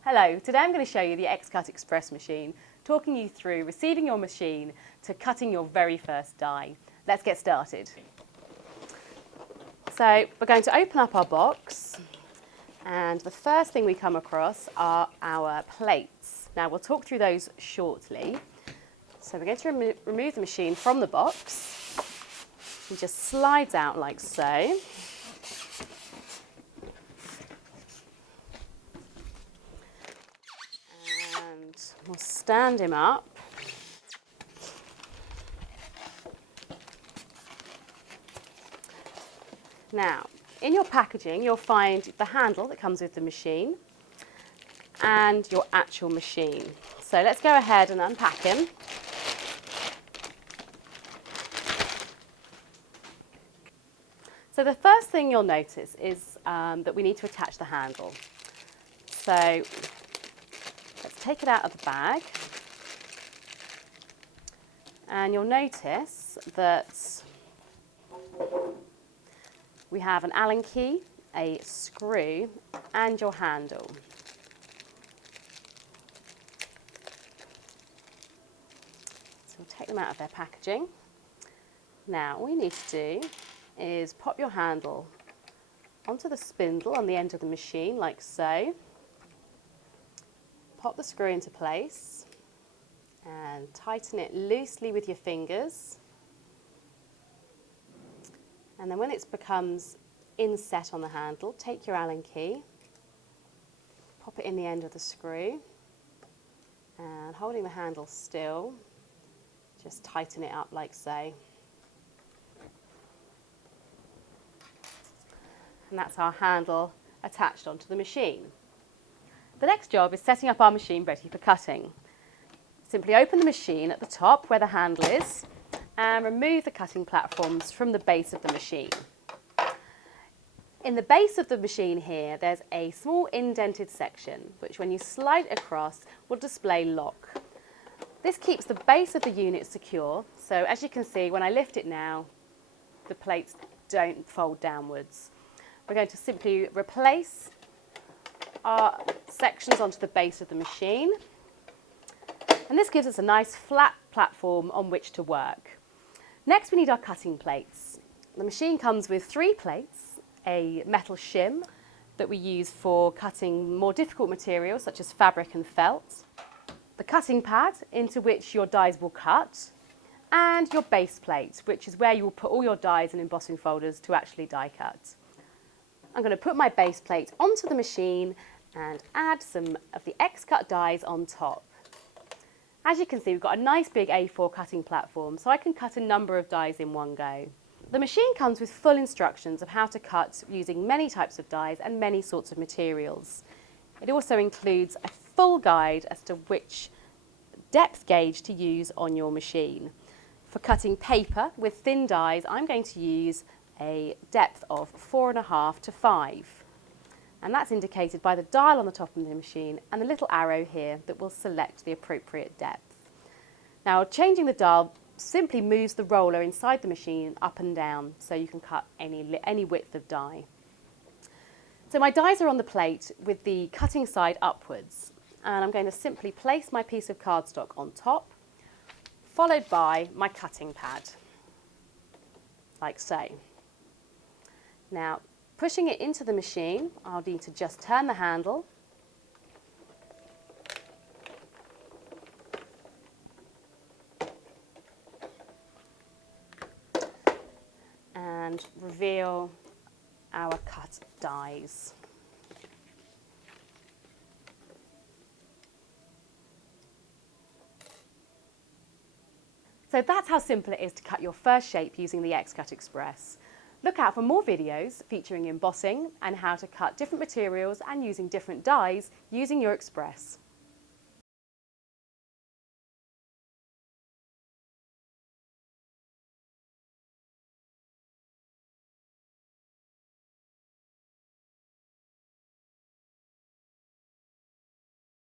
Hello, today I'm going to show you the Xcut Xpress machine, talking you through receiving your machine to cutting your very first die. Let's get started. So we're going to open up our box, and the first thing we come across are our plates. Now we'll talk through those shortly. So we're going to remove the machine from the box. It just slides out like so. We'll stand him up. Now, in your packaging, you'll find the handle that comes with the machine and your actual machine. So let's go ahead and unpack him. So the first thing you'll notice is that we need to attach the handle. So take it out of the bag, and you'll notice that we have an Allen key, a screw, and your handle. So we'll take them out of their packaging. Now all you need to do is pop your handle onto the spindle on the end of the machine like so. Pop the screw into place and tighten it loosely with your fingers. And then when it becomes inset on the handle, take your Allen key, pop it in the end of the screw, and holding the handle still, just tighten it up like so. And that's our handle attached onto the machine. The next job is setting up our machine ready for cutting. Simply open the machine at the top where the handle is and remove the cutting platforms from the base of the machine. In the base of the machine here, there's a small indented section which when you slide it across will display lock. This keeps the base of the unit secure, so as you can see when I lift it now, the plates don't fold downwards. We're going to simply replace our sections onto the base of the machine, and this gives us a nice flat platform on which to work. Next we need our cutting plates. The machine comes with 3 plates, a metal shim that we use for cutting more difficult materials such as fabric and felt, the cutting pad into which your dies will cut, and your base plate, which is where you will put all your dies and embossing folders to actually die cut. I'm going to put my base plate onto the machine and add some of the Xcut dies on top. As you can see, we've got a nice big A4 cutting platform, so I can cut a number of dies in one go. The machine comes with full instructions of how to cut using many types of dies and many sorts of materials. It also includes a full guide as to which depth gauge to use on your machine. For cutting paper with thin dies, I'm going to use a depth of 4.5 to 5. And that's indicated by the dial on the top of the machine and the little arrow here that will select the appropriate depth. Now changing the dial simply moves the roller inside the machine up and down so you can cut any width of die. So my dies are on the plate with the cutting side upwards, and I'm going to simply place my piece of cardstock on top, followed by my cutting pad, like so. Now, pushing it into the machine, I'll need to just turn the handle and reveal our cut dies. So that's how simple it is to cut your first shape using the Xcut Xpress. Look out for more videos featuring embossing and how to cut different materials and using different dies using your Xpress.